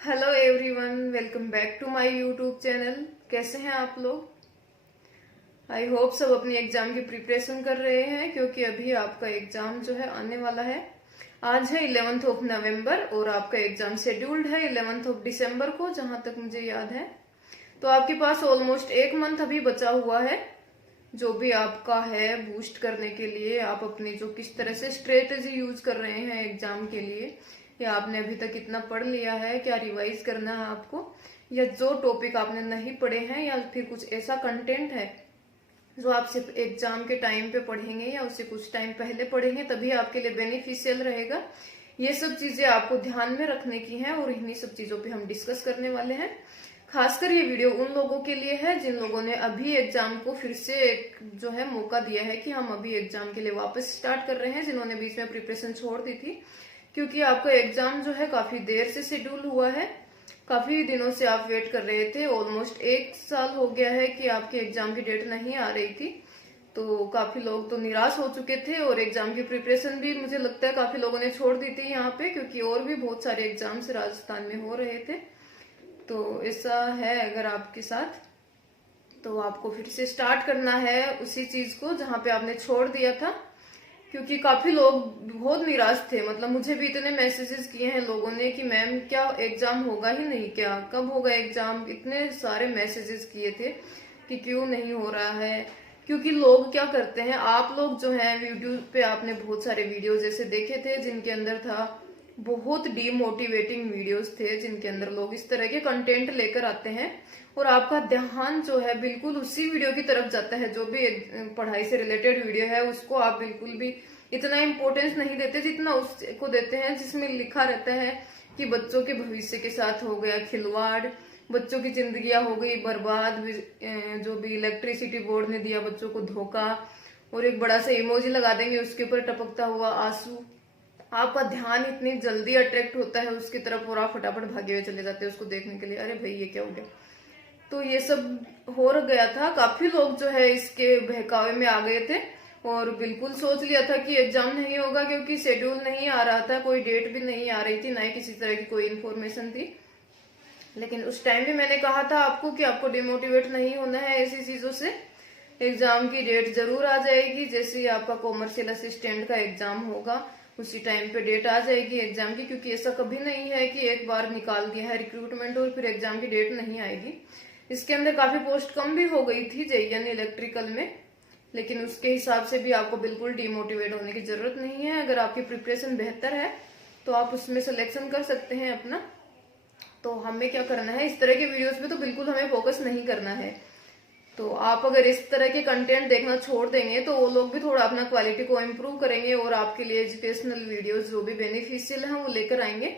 Hello everyone, welcome back to my YouTube channel. कैसे हैं आप लोग? आई होप सब अपनी एग्जाम की प्रिपरेशन कर रहे हैं, क्योंकि अभी आपका एग्जाम जो है आने वाला है। आज है 11th ऑफ नवंबर और आपका एग्जाम शेड्यूल्ड है 11th ऑफ दिसंबर को, जहां तक मुझे याद है। तो आपके पास ऑलमोस्ट एक मंथ अभी बचा हुआ है। जो भी आपका है बूस्ट करने के लिए आप अपनी जो किस तरह से स्ट्रेटेजी यूज कर रहे हैं एग्जाम के लिए, या आपने अभी तक कितना पढ़ लिया है, क्या रिवाइज करना है आपको, या जो टॉपिक आपने नहीं पढ़े हैं, या फिर कुछ ऐसा कंटेंट है जो आप सिर्फ एग्जाम के टाइम पे पढ़ेंगे या उससे कुछ टाइम पहले पढ़ेंगे तभी आपके लिए बेनिफिशियल रहेगा। ये सब चीजें आपको ध्यान में रखने की हैं और इन्हीं सब चीजों पे हम डिस्कस करने वाले हैं। खासकर ये वीडियो उन लोगों के लिए है जिन लोगों ने अभी एग्जाम को फिर से एक जो है मौका दिया है कि हम अभी एग्जाम के लिए वापस स्टार्ट कर रहे हैं, जिन्होंने बीच में प्रिपरेशन छोड़ दी थी। क्योंकि आपका एग्जाम जो है काफी देर से शेड्यूल हुआ है, काफी दिनों से आप वेट कर रहे थे। ऑलमोस्ट 1 साल हो गया है कि आपके एग्जाम की डेट नहीं आ रही थी। तो काफी लोग तो निराश हो चुके थे और एग्जाम की प्रिपरेशन भी मुझे लगता है काफी लोगों ने छोड़ दी थी यहाँ पे, क्योंकि और भी बहुत सारे एग्जाम्स राजस्थान में हो रहे थे। तो ऐसा है अगर आपके साथ, तो आपको फिर से स्टार्ट करना है उसी चीज को जहां पे आपने छोड़ दिया था। क्योंकि काफी लोग बहुत निराश थे, मतलब मुझे भी इतने मैसेजेस किए हैं लोगों ने कि मैम क्या एग्जाम होगा ही नहीं, क्या कब होगा एग्जाम, इतने सारे मैसेजेस किए थे कि क्यों नहीं हो रहा है। क्योंकि लोग क्या करते हैं, आप लोग जो है यूट्यूब पे आपने बहुत सारे वीडियो जैसे देखे थे जिनके अंदर था बहुत डीमोटिवेटिंग वीडियोस थे, जिनके अंदर लोग इस तरह के कंटेंट लेकर आते हैं और आपका ध्यान जो है बिल्कुल उसी वीडियो की तरफ जाता है। जो भी पढ़ाई से रिलेटेड वीडियो है उसको आप बिल्कुल भी इतना इम्पोर्टेंस नहीं देते जितना उसको देते हैं जिसमें लिखा रहता है कि बच्चों के भविष्य के साथ हो गया खिलवाड़, बच्चों की जिंदगियां हो गई बर्बाद, जो भी इलेक्ट्रिसिटी बोर्ड ने दिया बच्चों को धोखा, और एक बड़ा सा इमोजी लगा देंगे उसके ऊपर टपकता हुआ आंसू। आपका ध्यान इतनी जल्दी अट्रैक्ट होता है उसकी तरफ और आप फटाफट भागे हुए चले जाते हैं उसको देखने के लिए, अरे भाई ये क्या हो गया। तो ये सब हो गया था, काफी लोग जो है इसके बहकावे में आ गए थे और बिल्कुल सोच लिया था कि एग्जाम नहीं होगा, क्योंकि शेड्यूल नहीं आ रहा था, कोई डेट भी नहीं आ रही थी, ना ही किसी तरह की कोई इन्फॉर्मेशन थी। लेकिन उस टाइम भी मैंने कहा था आपको कि आपको डिमोटिवेट नहीं होना है ऐसी चीजों से। एग्जाम की डेट जरूर आ जाएगी, जैसे ही आपका कॉमर्शियल असिस्टेंट का एग्जाम होगा उसी टाइम पे डेट आ जाएगी एग्जाम की। क्योंकि ऐसा कभी नहीं है कि एक बार निकाल दिया है रिक्रूटमेंट और फिर एग्जाम की डेट नहीं आएगी। इसके अंदर काफी पोस्ट कम भी हो गई थी जेईएन इलेक्ट्रिकल में, लेकिन उसके हिसाब से भी आपको बिल्कुल डिमोटिवेट होने की जरूरत नहीं है। अगर आपकी प्रिपरेशन बेहतर है तो आप उसमें सिलेक्शन कर सकते हैं अपना। तो हमें क्या करना है, इस तरह के वीडियोस पे तो बिल्कुल हमें फोकस नहीं करना है। तो आप अगर इस तरह के कंटेंट देखना छोड़ देंगे तो वो लोग भी थोड़ा अपना क्वालिटी को इम्प्रूव करेंगे और आपके लिए एजुकेशनल वीडियोस जो भी बेनिफिशियल हैं वो लेकर आएंगे।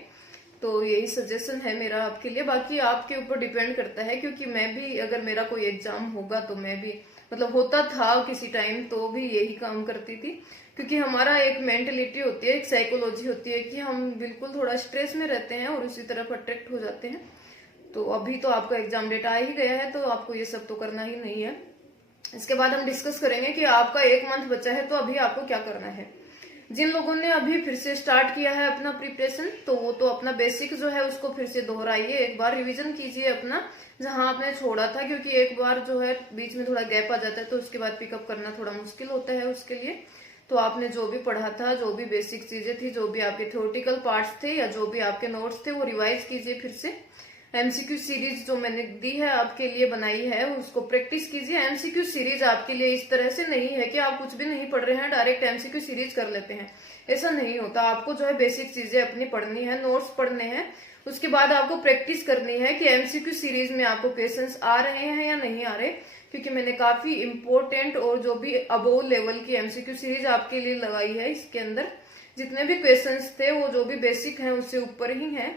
तो यही सजेशन है मेरा आपके लिए, बाकी आपके ऊपर डिपेंड करता है। क्योंकि मैं भी अगर मेरा कोई एग्जाम होगा तो मैं भी मतलब होता था किसी टाइम तो भी यही काम करती थी। क्योंकि हमारा एक मेंटेलिटी होती है, एक साइकोलॉजी होती है कि हम बिल्कुल थोड़ा स्ट्रेस में रहते हैं और उसी तरफ अट्रैक्ट हो जाते हैं। तो अभी तो आपका एग्जाम डेट आ ही गया है तो आपको ये सब तो करना ही नहीं है। इसके बाद हम डिस्कस करेंगे कि आपका एक मंथ बचा है तो अभी आपको क्या करना है। जिन लोगों ने अभी फिर से स्टार्ट किया है अपना प्रिपरेशन, तो वो तो अपना बेसिक जो है उसको फिर से दोहराइए, एक बार रिवीजन कीजिए अपना जहां आपने छोड़ा था। क्योंकि एक बार जो है बीच में थोड़ा गैप आ जाता है तो उसके बाद पिकअप करना थोड़ा मुश्किल होता है उसके लिए। तो आपने जो भी पढ़ा था, जो भी बेसिक चीजें थी, जो भी आपके थ्योरेटिकल पार्ट्स थे या जो भी आपके नोट्स थे वो रिवाइज कीजिए फिर से। एमसीक्यू सीरीज जो मैंने दी है आपके लिए बनाई है उसको प्रैक्टिस कीजिए। एमसीक्यू सीरीज आपके लिए इस तरह से नहीं है कि आप कुछ भी नहीं पढ़ रहे हैं डायरेक्ट एमसीक्यू सीरीज कर लेते हैं, ऐसा नहीं होता। आपको जो है बेसिक चीजें अपनी पढ़नी है, नोट्स पढ़ने हैं, उसके बाद आपको प्रैक्टिस करनी है कि एमसीक्यू सीरीज में आपको क्वेश्चंस आ रहे हैं या नहीं आ रहे। क्योंकि मैंने काफी इंपॉर्टेंट और जो भी अबोव लेवल की एमसीक्यू सीरीज आपके लिए लगाई है, इसके अंदर जितने भी क्वेश्चंस थे वो जो भी बेसिक हैं उससे ऊपर ही हैं,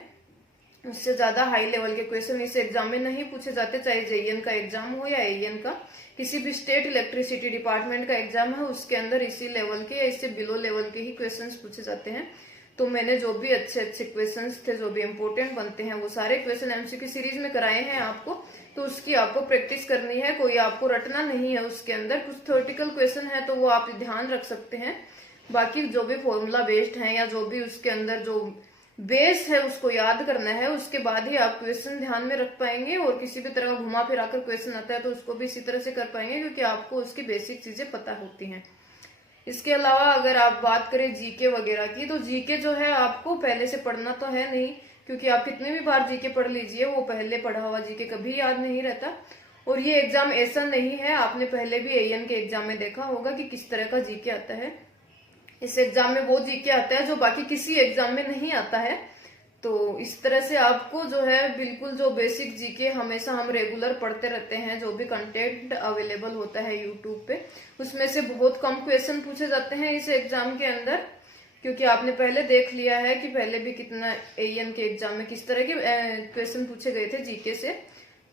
उससे ज्यादा हाई लेवल के क्वेश्चन इस एग्जाम में नहीं पूछे जाते। चाहे जेईएन का एग्जाम हो या एईएन का, किसी भी स्टेट इलेक्ट्रिसिटी डिपार्टमेंट का एग्जाम है उसके अंदर इसी लेवल के या इससे बिलो लेवल के ही क्वेश्चंस पूछे जाते हैं। तो मैंने जो भी अच्छे अच्छे क्वेश्चंस थे, जो भी इंपॉर्टेंट बनते हैं, वो सारे क्वेश्चन एमसीक्यू सीरीज में कराए हैं आपको। तो उसकी आपको प्रैक्टिस करनी है, कोई आपको रटना नहीं है उसके अंदर। कुछ थ्योरेटिकल क्वेश्चन है तो वो आप ध्यान रख सकते हैं, बाकी जो भी फॉर्मूला बेस्ड है या जो भी उसके अंदर जो बेस है उसको याद करना है, उसके बाद ही आप क्वेश्चन ध्यान में रख पाएंगे। और किसी भी तरह का घुमा फिरा कर क्वेश्चन आता है तो उसको भी इसी तरह से कर पाएंगे, क्योंकि आपको उसकी बेसिक चीजें पता होती हैं। इसके अलावा अगर आप बात करें जीके वगैरह की, तो जीके जो है आपको पहले से पढ़ना तो है नहीं, क्योंकि आप कितने भी बार जीके पढ़ लीजिए वो पहले पढ़ा हुआ जीके कभी याद नहीं रहता। और ये एग्जाम ऐसा नहीं है, आपने पहले भी एएन के एग्जाम में देखा होगा कि किस तरह का जीके आता है। इस एग्जाम में वो जीके आता है जो बाकी किसी एग्जाम में नहीं आता है। तो इस तरह से आपको जो है बिल्कुल जो बेसिक जीके हमेशा हम रेगुलर पढ़ते रहते हैं, जो भी कंटेंट अवेलेबल होता है यूट्यूब पे, उसमें से बहुत कम क्वेश्चन पूछे जाते हैं इस एग्जाम के अंदर। क्योंकि आपने पहले देख लिया है कि पहले भी कितना एएन के एग्जाम में किस तरह के क्वेश्चन पूछे गए थे जीके से,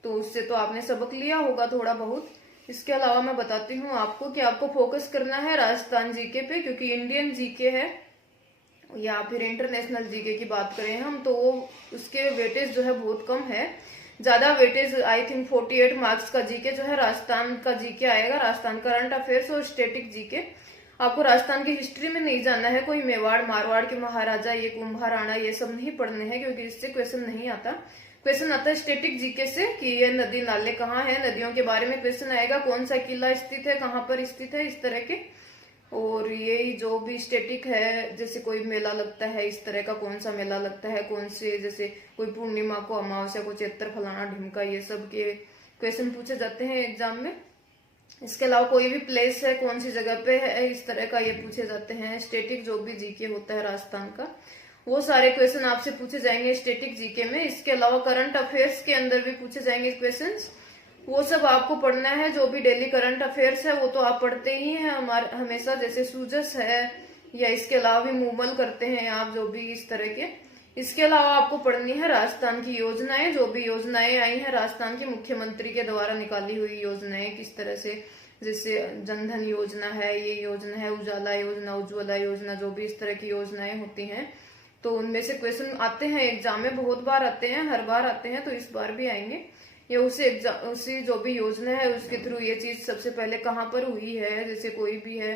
तो उससे तो आपने सबक लिया होगा थोड़ा बहुत। इसके अलावा मैं बताती हूँ आपको कि आपको फोकस करना है राजस्थान जीके पे, क्योंकि इंडियन जीके है या फिर इंटरनेशनल जीके की बात करें हम, तो वो उसके वेटेज जो है बहुत कम है। ज्यादा वेटेज आई थिंक 48 मार्क्स का जीके जो है राजस्थान का जीके आएगा, राजस्थान करंट अफेयर्स और स्टेटिक जीके। आपको राजस्थान की हिस्ट्री में नहीं जानना है, कोई मेवाड़ मारवाड़ के महाराजा, ये कुंभा राणा, ये सब नहीं पढ़ने हैं, क्योंकि इससे क्वेश्चन नहीं आता। क्वेश्चन आता है स्टेटिक जीके से कि ये नदी नाले कहाँ है, नदियों के बारे में क्वेश्चन आएगा, कौन सा किला स्थित है, कहाँ पर स्थित है, इस तरह के। और ये जो भी स्टेटिक है, जैसे कोई मेला लगता है इस तरह का, कौन सा मेला लगता है, कौन से, जैसे कोई पूर्णिमा को, अमावस्या को, चैत्र फलाना ढिमका, ये सब के क्वेश्चन पूछे जाते हैं एग्जाम में। इसके अलावा कोई भी प्लेस है कौन सी जगह पे है, इस तरह का ये पूछे जाते हैं। स्टेटिक जो भी जीके होता है राजस्थान का, वो सारे क्वेश्चन आपसे पूछे जाएंगे स्टेटिक जीके में। इसके अलावा करंट अफेयर्स के अंदर भी पूछे जाएंगे क्वेश्चंस, वो सब आपको पढ़ना है। जो भी डेली करंट अफेयर्स है वो तो आप पढ़ते ही हैं हमारे हमेशा, जैसे सूजस है, या इसके अलावा भी मूवल करते हैं आप, जो भी इस तरह के। इसके अलावा आपको पढ़नी है राजस्थान की योजनाएं, जो भी योजनाएं आई हैं राजस्थान के मुख्यमंत्री के द्वारा निकाली हुई योजनाएं किस तरह से, जैसे जनधन योजना है, ये योजना है, उजाला योजना, उज्ज्वला योजना, जो भी इस तरह की योजनाएं होती हैं, तो उनमें से क्वेश्चन आते हैं एग्जाम में, बहुत बार आते हैं, हर बार आते हैं, तो इस बार भी आएंगे। ये उसी जो भी योजना है उसके थ्रू ये चीज सबसे पहले कहाँ पर हुई है, जैसे कोई भी है,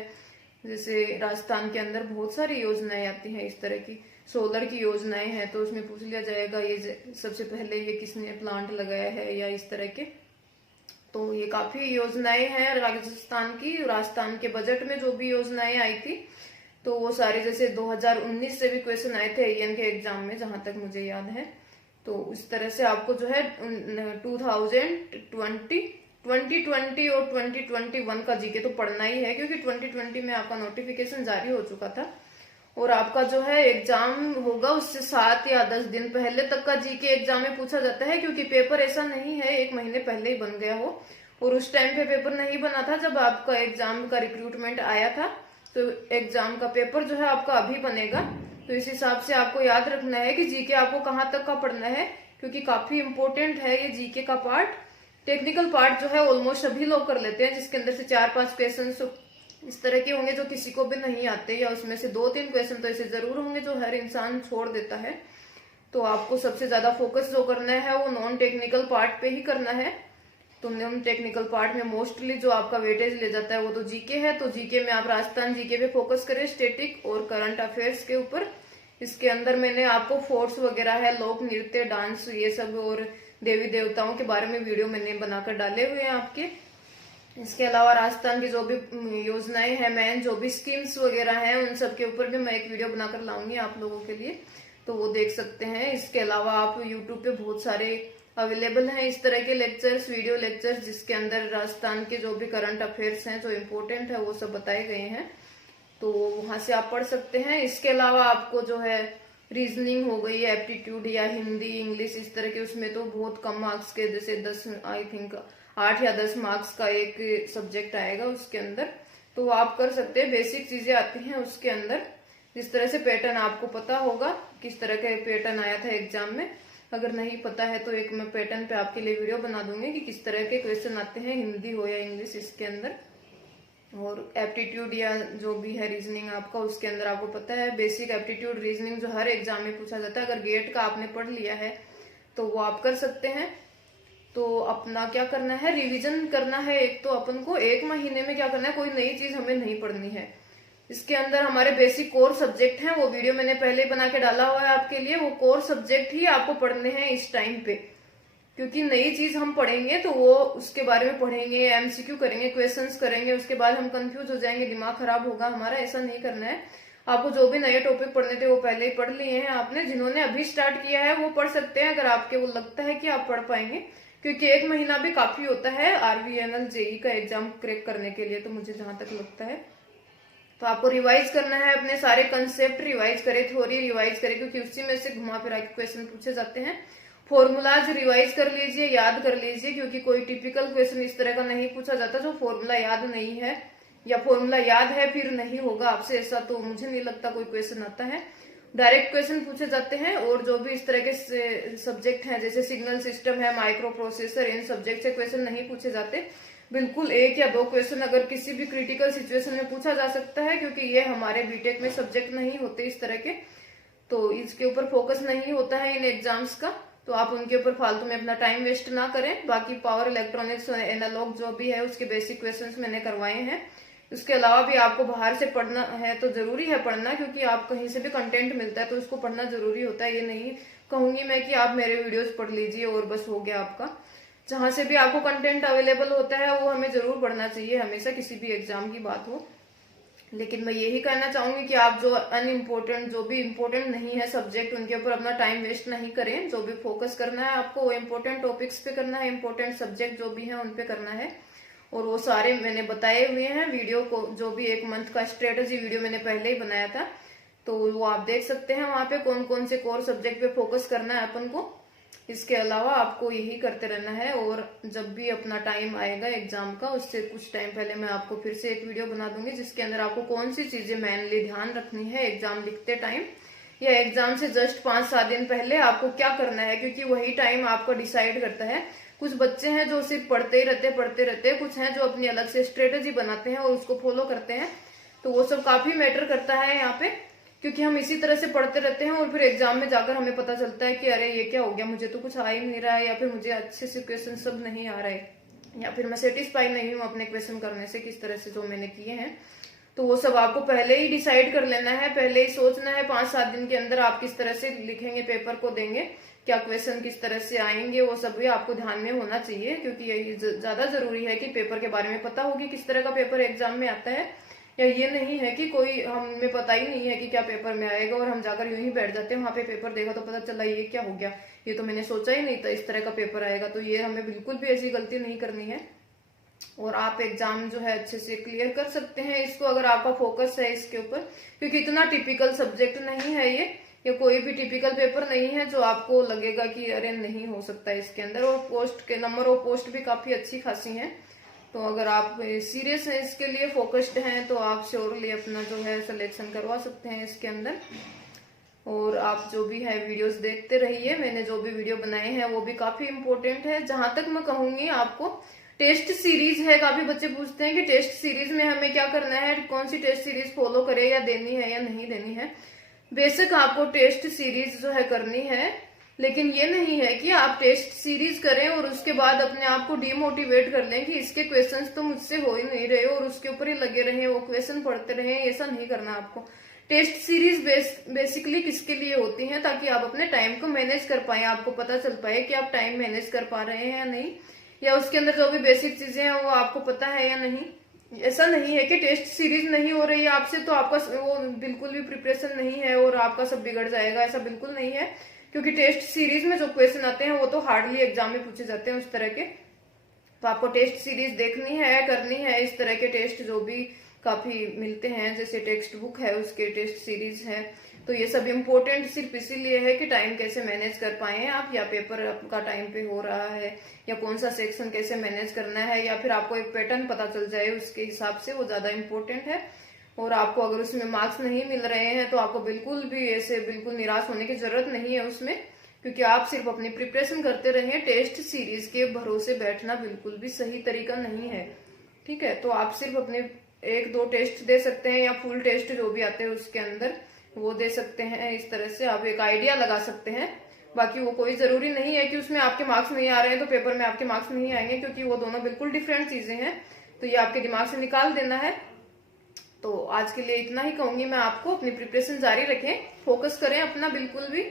जैसे राजस्थान के अंदर बहुत सारी योजनाएं आती हैं इस तरह की, सोलर की योजनाएं हैं, तो उसमें पूछ लिया जाएगा ये सबसे पहले ये किसने प्लांट लगाया है, या इस तरह के। तो ये काफी योजनाएं हैं राजस्थान की। राजस्थान के बजट में जो भी योजनाएं आई थी, तो वो सारी, जैसे 2019 से भी क्वेश्चन आए थे एएन के एग्जाम में, जहां तक मुझे याद है। तो इस तरह से आपको जो है 2020 और 2021 का जीके तो पढ़ना ही है, क्योंकि 2020 में आपका नोटिफिकेशन जारी हो चुका था, और आपका जो है एग्जाम होगा उससे 7 या 10 दिन पहले तक का जीके एग्जाम में पूछा जाता है। क्योंकि पेपर ऐसा नहीं है 1 महीने पहले ही बन गया हो, और उस टाइम पे पेपर नहीं बना था जब आपका एग्जाम का रिक्रूटमेंट आया था, तो एग्जाम का पेपर जो है आपका अभी बनेगा। तो इस हिसाब से आपको याद रखना है कि जीके आपको कहाँ तक का पढ़ना है, क्योंकि काफी इंपॉर्टेंट है ये जीके का पार्ट। टेक्निकल पार्ट जो है ऑलमोस्ट सभी लोग कर लेते हैं, जिसके अंदर से 4-5 क्वेश्चन इस तरह के होंगे जो किसी को भी नहीं आते, या उसमें से 2-3 क्वेश्चन तो ऐसे जरूर होंगे जो हर इंसान छोड़ देता है। तो आपको सबसे ज्यादा फोकस जो करना है वो नॉन टेक्निकल पार्ट पे ही करना है। तो नॉन टेक्निकल पार्ट में मोस्टली जो आपका वेटेज ले जाता है वो तो जीके है, तो जीके में आप राजस्थान जीके पे फोकस करें, स्टेटिक और करंट अफेयर्स के ऊपर। इसके अंदर मैंने आपको फोर्ट्स वगैरह है, लोक नृत्य, डांस, ये सब, और देवी देवताओं के बारे में वीडियो मैंने बनाकर डाले हुए हैं आपके। इसके अलावा राजस्थान की जो भी योजनाएं हैं, मैं जो भी स्कीम्स वगैरह हैं, उन सब के ऊपर भी मैं एक वीडियो बनाकर लाऊंगी आप लोगों के लिए, तो वो देख सकते हैं। इसके अलावा आप यूट्यूब पे बहुत सारे अवेलेबल हैं इस तरह के लेक्चर्स, वीडियो लेक्चर्स, जिसके अंदर राजस्थान के जो भी करंट अफेयर्स हैं जो इम्पोर्टेंट है वो सब बताए गए हैं, तो वहां से आप पढ़ सकते हैं। इसके अलावा आपको जो है रीजनिंग हो गई, एप्टीट्यूड या हिंदी, इंग्लिश, इस तरह के, उसमें तो बहुत कम मार्क्स के, जैसे 10 आई थिंक 8 या 10 मार्क्स का एक सब्जेक्ट आएगा उसके अंदर, तो आप कर सकते हैं। बेसिक चीजें आती हैं उसके अंदर, जिस तरह से पैटर्न आपको पता होगा, किस तरह का पैटर्न आया था एग्जाम में। अगर नहीं पता है तो एक मैं पैटर्न पे आपके लिए वीडियो बना दूंगी कि किस तरह के क्वेश्चन आते हैं, हिंदी हो या इंग्लिश, इसके अंदर। और एप्टीट्यूड या जो भी है रीजनिंग आपका, उसके अंदर आपको पता है बेसिक एप्टीट्यूड रीजनिंग जो हर एग्जाम में पूछा जाता है। अगर गेट का आपने पढ़ लिया है तो वो आप कर सकते हैं। तो अपना क्या करना है, रिवीजन करना है। एक तो अपन को 1 महीने में क्या करना है, कोई नई चीज हमें नहीं पढ़नी है। इसके अंदर हमारे बेसिक कोर सब्जेक्ट हैं, वो वीडियो मैंने पहले ही बना के डाला हुआ है आपके लिए। वो कोर सब्जेक्ट ही आपको पढ़ने हैं इस टाइम पे, क्योंकि नई चीज हम पढ़ेंगे तो वो उसके बारे में पढ़ेंगे, एमसीक्यू करेंगे, क्वेश्चंस करेंगे, उसके बाद हम कंफ्यूज हो जाएंगे, दिमाग खराब होगा हमारा। ऐसा नहीं करना है। आपको जो भी नए टॉपिक पढ़ने थे वो पहले ही पढ़ लिए हैं आपने। जिन्होंने अभी स्टार्ट किया है वो पढ़ सकते हैं, अगर आपके वो लगता है कि आप पढ़ पाएंगे, क्योंकि 1 महीना भी काफी होता है आरवीएनएल जेई का एग्जाम क्रैक करने के लिए, तो मुझे जहां तक लगता है। तो आपको रिवाइज करना है, अपने सारे कंसेप्ट रिवाइज करें, थ्योरी रिवाइज करें, क्योंकि उसी में से घुमा फिरा के क्वेश्चन पूछे जाते हैं। फॉर्मूलाज रिवाइज कर लीजिए, याद कर लीजिए, क्योंकि कोई टिपिकल क्वेश्चन इस तरह का नहीं पूछा जाता जो फॉर्मूला याद नहीं है, या फॉर्मूला याद है फिर नहीं होगा आपसे, ऐसा तो मुझे नहीं लगता कोई क्वेश्चन आता है। डायरेक्ट क्वेश्चन पूछे जाते हैं। और जो भी इस तरह के सब्जेक्ट हैं जैसे सिग्नल सिस्टम है, माइक्रो प्रोसेसर, इन सब्जेक्ट से क्वेश्चन नहीं पूछे जाते। बिल्कुल 1 या 2 क्वेश्चन अगर किसी भी क्रिटिकल सिचुएशन में पूछा जा सकता है, क्योंकि ये हमारे बीटेक में सब्जेक्ट नहीं होते इस तरह के, तो इसके ऊपर फोकस नहीं होता है इन एग्जाम्स का। तो आप उनके ऊपर फालतू में अपना टाइम वेस्ट ना करें। बाकी पावर इलेक्ट्रॉनिक्स और एनालॉग जो भी है उसके बेसिक क्वेश्चंस मैंने करवाए हैं। उसके अलावा भी आपको बाहर से पढ़ना है तो जरूरी है पढ़ना, क्योंकि आप कहीं से भी कंटेंट मिलता है तो उसको पढ़ना जरूरी होता है। ये नहीं कहूंगी मैं कि आप मेरे वीडियोस पढ़ लीजिए और बस हो गया आपका। जहां से भी आपको कंटेंट अवेलेबल होता है वो हमें जरूर पढ़ना चाहिए, हमेशा, किसी भी एग्जाम की बात हो। लेकिन मैं यही कहना चाहूंगी कि आप जो अनइम्पोर्टेंट, जो भी इम्पोर्टेंट नहीं है सब्जेक्ट, उनके ऊपर अपना टाइम वेस्ट नहीं करें। जो भी फोकस करना है आपको वो इम्पोर्टेंट टॉपिक्स पे करना है, इम्पोर्टेंट सब्जेक्ट जो भी है उन पे करना है। और वो सारे मैंने बताए हुए हैं वीडियो को, जो भी 1 मंथ का स्ट्रेटेजी वीडियो मैंने पहले ही बनाया था, तो वो आप देख सकते हैं वहां पे कौन कौन से कोर सब्जेक्ट पे फोकस करना है अपन को। इसके अलावा आपको यही करते रहना है। और जब भी अपना टाइम आएगा एग्जाम का, उससे कुछ टाइम पहले मैं आपको फिर से एक वीडियो बना दूंगी जिसके अंदर आपको कौन सी चीजें मेनली ध्यान रखनी है एग्जाम लिखते टाइम, या एग्जाम से जस्ट 5-7 दिन पहले आपको क्या करना है, क्योंकि वही टाइम आपको डिसाइड करता है। कुछ बच्चे हैं जो सिर्फ पढ़ते रहते हैं, कुछ हैं जो अपनी अलग से स्ट्रेटेजी बनाते हैं और उसको फॉलो करते हैं। तो वो सब काफी मैटर करता है यहाँ पे, क्योंकि हम इसी तरह से पढ़ते रहते हैं और फिर एग्जाम में जाकर हमें पता चलता है कि अरे ये क्या हो गया, मुझे तो कुछ आ ही नहीं रहा है, या फिर मुझे अच्छे से क्वेश्चन सब नहीं आ रहे, या फिर मैं सेटिस्फाई नहीं हूँ अपने क्वेश्चन करने से किस तरह से जो मैंने किए हैं। तो वो सब आपको पहले ही डिसाइड कर लेना है, पहले ही सोचना है। 5-7 दिन के अंदर आप किस तरह से लिखेंगे, पेपर को देंगे, क्या क्वेश्चन किस तरह से आएंगे, वो सब भी आपको ध्यान में होना चाहिए, क्योंकि ये ज्यादा जरूरी है कि पेपर के बारे में पता होगी किस तरह का पेपर एग्जाम में आता है। या ये नहीं है कि कोई हमें पता ही नहीं है कि क्या पेपर में आएगा और हम जाकर यूं ही बैठ जाते हैं, वहां पे पेपर देखा तो पता चला ये क्या हो गया, ये तो मैंने सोचा ही नहीं था इस तरह का पेपर आएगा। तो ये हमें बिल्कुल भी ऐसी गलती नहीं करनी है और आप एग्जाम जो है अच्छे से क्लियर कर सकते हैं इसको, अगर आपका फोकस है इसके ऊपर। क्योंकि इतना टिपिकल सब्जेक्ट नहीं है ये कोई भी टिपिकल पेपर नहीं है जो आपको लगेगा कि अरे नहीं हो सकता इसके अंदर। और पोस्ट के नंबर ऑफ पोस्ट भी काफी अच्छी खासी हैं, तो अगर आप सीरियस हैं इसके लिए, फोकस्ड हैं, तो आप श्योरली अपना जो है सिलेक्शन करवा सकते हैं इसके अंदर। और आप जो भी है वीडियोस देखते रहिए, मैंने जो भी वीडियो बनाए हैं वो भी काफी इम्पोर्टेंट है। जहां तक मैं कहूंगी आपको, टेस्ट सीरीज है, काफी बच्चे पूछते हैं कि टेस्ट सीरीज में हमें क्या करना है, कौन सी टेस्ट सीरीज फॉलो करें, या देनी है या नहीं देनी है। बेशक आपको टेस्ट सीरीज जो है करनी है, लेकिन ये नहीं है कि आप टेस्ट सीरीज करें और उसके बाद अपने आप को डिमोटिवेट कर लें कि इसके क्वेश्चंस तो मुझसे हो ही नहीं रहे और उसके ऊपर ही लगे रहे, वो क्वेश्चन पढ़ते रहे। ऐसा नहीं करना आपको। टेस्ट सीरीज बेसिकली किसके लिए होती है, ताकि आप अपने टाइम को मैनेज कर पाए, आपको पता चल पाए कि आप टाइम मैनेज कर पा रहे हैं या नहीं, या उसके अंदर जो भी बेसिक चीजें हैं वो आपको पता है या नहीं। ऐसा नहीं है कि टेस्ट सीरीज नहीं हो रही है आपसे तो आपका वो बिल्कुल भी प्रिपरेशन नहीं है और आपका सब बिगड़ जाएगा, ऐसा बिल्कुल नहीं है। क्योंकि टेस्ट सीरीज में जो क्वेश्चन आते हैं वो तो हार्डली एग्जाम में पूछे जाते हैं उस तरह के। तो आपको टेस्ट सीरीज देखनी है, करनी है। इस तरह के टेस्ट जो भी काफी मिलते हैं, जैसे टेक्स्ट बुक है उसके टेस्ट सीरीज है, तो ये सब इम्पोर्टेंट सिर्फ इसीलिए है कि टाइम कैसे मैनेज कर पाए आप, या पेपर आपका टाइम पे हो रहा है, या कौन सा सेक्शन कैसे मैनेज करना है, या फिर आपको एक पैटर्न पता चल जाए उसके हिसाब से, वो ज्यादा इम्पोर्टेंट है। और आपको अगर उसमें मार्क्स नहीं मिल रहे हैं तो आपको बिल्कुल भी ऐसे बिल्कुल निराश होने की जरूरत नहीं है उसमें, क्योंकि आप सिर्फ अपनी प्रिपरेशन करते रहे। टेस्ट सीरीज के भरोसे बैठना बिल्कुल भी सही तरीका नहीं है, ठीक है। तो आप सिर्फ अपने 1-2 टेस्ट दे सकते हैं, या फुल टेस्ट जो भी आते हैं उसके अंदर वो दे सकते हैं। इस तरह से आप एक आइडिया लगा सकते हैं। बाकी वो कोई जरूरी नहीं है कि उसमें आपके मार्क्स नहीं आ रहे हैं तो पेपर में आपके मार्क्स नहीं आएंगे, क्योंकि वो दोनों बिल्कुल डिफरेंट चीजें हैं। तो ये आपके दिमाग से निकाल देना है। तो आज के लिए इतना ही कहूंगी मैं आपको, अपनी प्रिपरेशन जारी रखें, फोकस करें अपना, बिल्कुल भी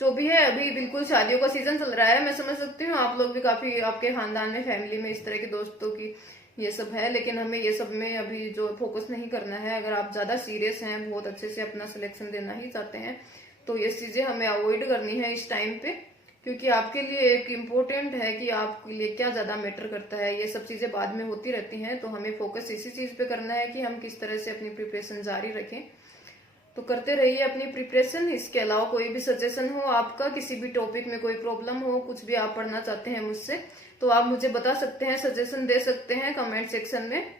जो भी है। अभी बिल्कुल शादियों का सीजन चल रहा है, मैं समझ सकती हूँ आप लोग भी काफी, आपके खानदान में, फैमिली में इस तरह के दोस्तों की ये सब है, लेकिन हमें ये सब में अभी जो फोकस नहीं करना है। अगर आप ज्यादा सीरियस हैं, बहुत अच्छे से अपना सिलेक्शन देना ही चाहते हैं, तो ये चीजें हमें अवॉइड करनी है इस टाइम पे, क्योंकि आपके लिए एक इम्पोर्टेंट है कि आपके लिए क्या ज्यादा मैटर करता है। ये सब चीजें बाद में होती रहती हैं, तो हमें फोकस इसी चीज पे करना है कि हम किस तरह से अपनी प्रिपरेशन जारी रखें। तो करते रहिए अपनी प्रिपरेशन। इसके अलावा कोई भी सजेशन हो आपका, किसी भी टॉपिक में कोई प्रॉब्लम हो, कुछ भी आप पढ़ना चाहते हैं मुझसे, तो आप मुझे बता सकते हैं, सजेशन दे सकते हैं कमेंट सेक्शन में।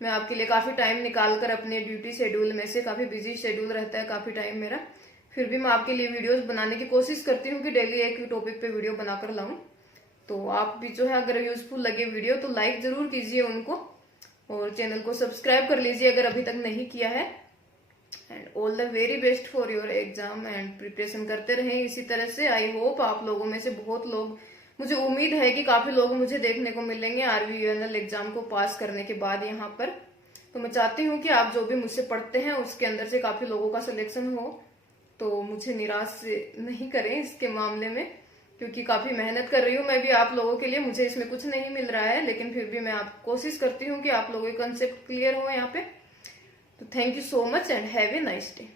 मैं आपके लिए काफी टाइम निकाल कर, अपने ड्यूटी शेड्यूल में से, काफी बिजी शेड्यूल रहता है काफी टाइम मेरा, फिर भी मैं आपके लिए वीडियोस बनाने की कोशिश करती हूँ कि डेली एक टॉपिक पे वीडियो बनाकर लाऊं। तो आप भी जो है, अगर यूजफुल लगे वीडियो तो लाइक जरूर कीजिए उनको, और चैनल को सब्सक्राइब कर लीजिए अगर अभी तक नहीं किया है। And all the very best for your exam, and preparation करते रहें इसी तरह से। आई होप आप लोगों में से बहुत लोग, मुझे उम्मीद है कि काफी लोग मुझे देखने को मिलेंगे RVUNL एग्जाम को पास करने के बाद यहाँ पर। तो मैं चाहती हूँ कि आप जो भी मुझसे पढ़ते हैं उसके अंदर से काफी लोगों का सिलेक्शन हो, तो मुझे निराश नहीं करें इसके मामले में, क्योंकि काफी मेहनत कर रही हूँ मैं भी आप लोगों के लिए। मुझे इसमें कुछ नहीं मिल रहा है, लेकिन फिर भी मैं आप कोशिश करती हूँ कि आप लोगों के कंसेप्ट क्लियर हो यहाँ पे। तो thank you so much and have a nice day.